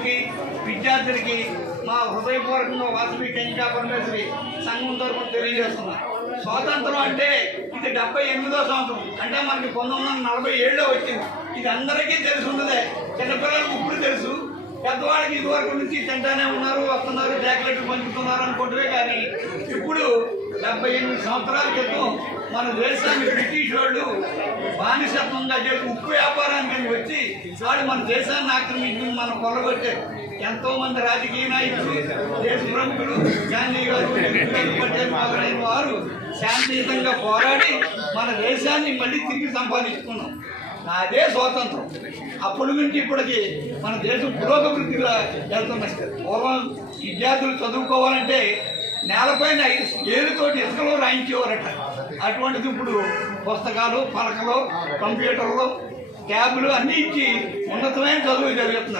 నాయకులకి విద్యార్థులకి మా హృదయపూర్వకంగా వాసవి కన్యకా పరమేశ్వరి సంఘం తరఫున తెలియజేస్తున్నా. స్వాతంత్రం అంటే ఇది 78వ సంవత్సరం, అంటే మనకి 1947లో వచ్చింది. ఇది అందరికీ తెలిసి ఉండదే, చిన్నపిల్లలకు ఇప్పుడు తెలుసు, పెద్దవాళ్ళకి ఇదివరకు నుంచి తింటానే ఉన్నారు, వస్తున్నారు, చాక్లెట్లు పంచుతున్నారు అనుకుంటే. కానీ ఇప్పుడు 78 సంవత్సరాల క్రితం మన దేశాన్ని బ్రిటిష్ వాళ్ళు బానిసత్వంగా చేసి ఉప్పు వ్యాపారానికి వచ్చి వాళ్ళు మన దేశాన్ని ఆక్రమించి మనం కొల్లగొట్టారు. ఎంతో మంది రాజకీయ నాయకులు, దేశ ప్రముఖులు, గాంధీ గారు, పటేల్ మొదలైన వారు శాంతియుతంగా పోరాడి మన దేశాన్ని మళ్ళీ తిరిగి సంపాదించుకున్నాం. అదే స్వాతంత్రం. అప్పటి నుంచి ఇప్పటికి మన దేశం పురోగతిగా వెళ్తున్నది. పూర్వం విద్యార్థులు చదువుకోవాలంటే నేలపైన ఏరుతోటి ఇసుకలో రాయించేవారట. అటువంటిది ఇప్పుడు పుస్తకాలు, పలకలు, కంప్యూటర్లు, ట్యాబులు అన్నీ ఇచ్చి ఉన్నతమైన చదువు జరుగుతున్నారు.